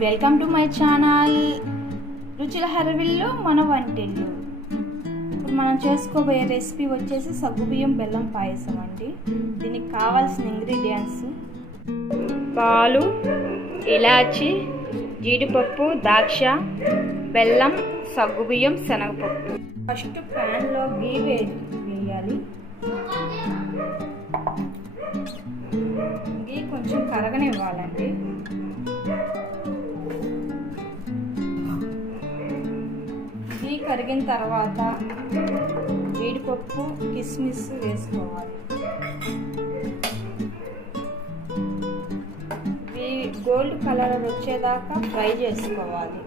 Welcome to my channel రుచుల హరవిల్లో మన వంటిల్లు. ఇప్పుడు మనం చేసుకోబోయే రెసిపీ వచ్చేసి సగ్గుబియ్యం బెల్లం పాయసం అండి. దీనికి కావాల్సిన ఇంగ్రీడియంట్స్ పాలు, ఇలాచి, జీడిపప్పు, ద్రాక్ష, బెల్లం, సగ్గుబియ్యం, శనగపప్పు. ఫస్ట్ ప్యాన్లో గీ వేయాలి. గీ కొంచెం కరగనివ్వాలండి. గీ కరిగిన తర్వాత జీడిపప్పు, కిస్మిస్ వేసుకోవాలి. ఇవి గోల్డ్ కలర్ వచ్చేదాకా ఫ్రై చేసుకోవాలి.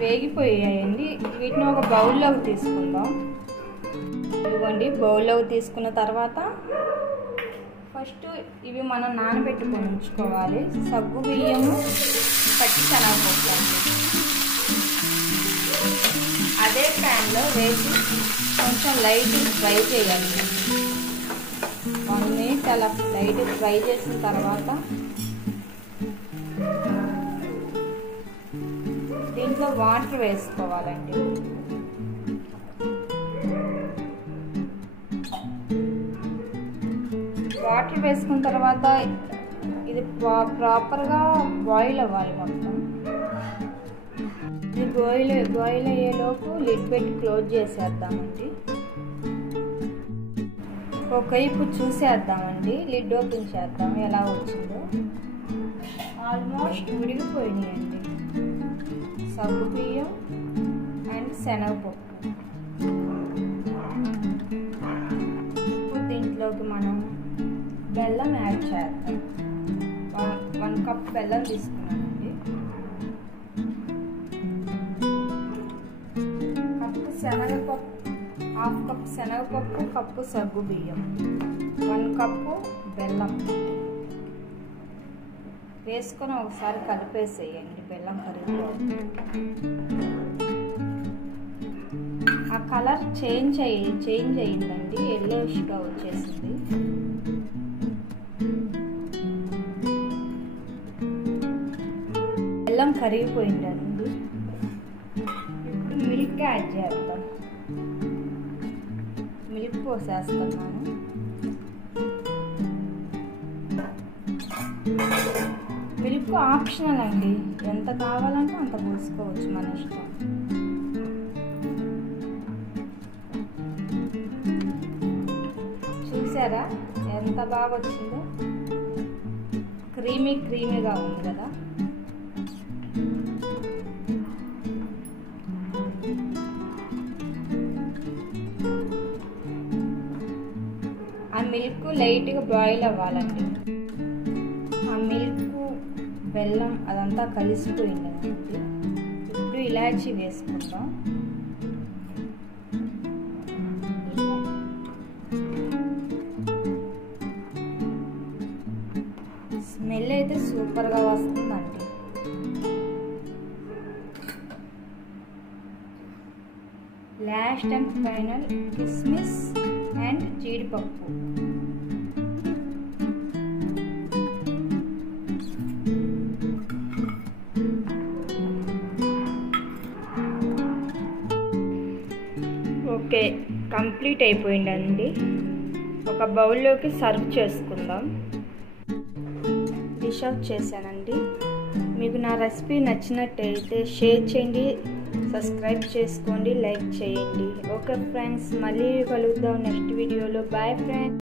వేగిపోయాయండి. వీటిని ఒక బౌల్లోకి తీసుకుందాం. ఇదిగోండి, బౌల్లోకి తీసుకున్న తర్వాత ఫస్ట్ ఇవి మనం నానబెట్టుకొని ఉంచుకోవాలి. సగ్గు బియ్యము, పచ్చి శనగపప్పు అండి. అదే ప్యాన్లో వేసి కొంచెం లైట్ ఫ్రై చేయాలి. 1 మినిట్ అలా లైట్ ఫ్రై చేసిన తర్వాత దీంట్లో వాటర్ వేసుకోవాలండి. వాటర్ వేసుకున్న తర్వాత ఇది ప్రాపర్గా బాయిల్ అవ్వాలి. మొత్తం ఇది బాయిల్ అయ్యేలోపు లిడ్ పెట్టి క్లోజ్ చేసేద్దామండి. ఒకవైపు చూసేద్దామండి. లిడ్ ఓపెన్ చేద్దాం ఎలా వచ్చిందో. ఆల్మోస్ట్ ఉడికిపోయినాయండి సగ్గుబియ్యం అండ్ శనగపప్పు. ఇప్పుడు దీంట్లోకి మనం బెల్లం యాడ్ చేద్దాం. 1 కప్ బెల్లం తీసుకున్నానండి. కప్పు శనగపప్పు, 1/2 కప్ శనగపప్పు, కప్పు సగ్గుబియ్యం, 1 కప్పు బెల్లం వేసుకొని ఒకసారి కలిపేసేయండి. బెల్లం కరిగిపో. ఆ కలర్ చేంజ్ అయ్యిందండి. ఎల్లోష్గా వచ్చేసింది. బెల్లం కరిగిపోయిందండి. ఇప్పుడు మిల్క్ యాడ్ చేద్దాం. మిల్క్ పోసేస్తున్నాను. మిల్క్ ఆప్షనల్ అండి. ఎంత కావాలంటే అంత పోసుకోవచ్చు, మన ఇష్టం. చూసారా ఎంత బాగా వచ్చిందో? క్రీమీగా ఉంది కదా. ఆ మిల్క్ లైట్గా బాయిల్ అవ్వాలండి. ఆ మిల్క్, బెల్లం అదంతా కలిసిపోయిందండి. ఇప్పుడు ఇలాచీ వేసుకుందాం. స్మెల్ అయితే సూపర్గా వస్తుందండి. లాస్ట్ అండ్ ఫైనల్ కిస్మిస్ అండ్ జీడిపప్పు. ఓకే, కంప్లీట్ అయిపోయిందండి. ఒక బౌల్లోకి సర్వ్ చేసుకుందాం. డిష్ అవుట్ చేశానండి. మీకు నా రెసిపీ నచ్చినట్టయితే షేర్ చేయండి, సబ్స్క్రైబ్ చేసుకోండి, లైక్ చేయండి. ఓకే ఫ్రెండ్స్, మళ్ళీ కలుద్దాం నెక్స్ట్ వీడియోలో. Bye friends.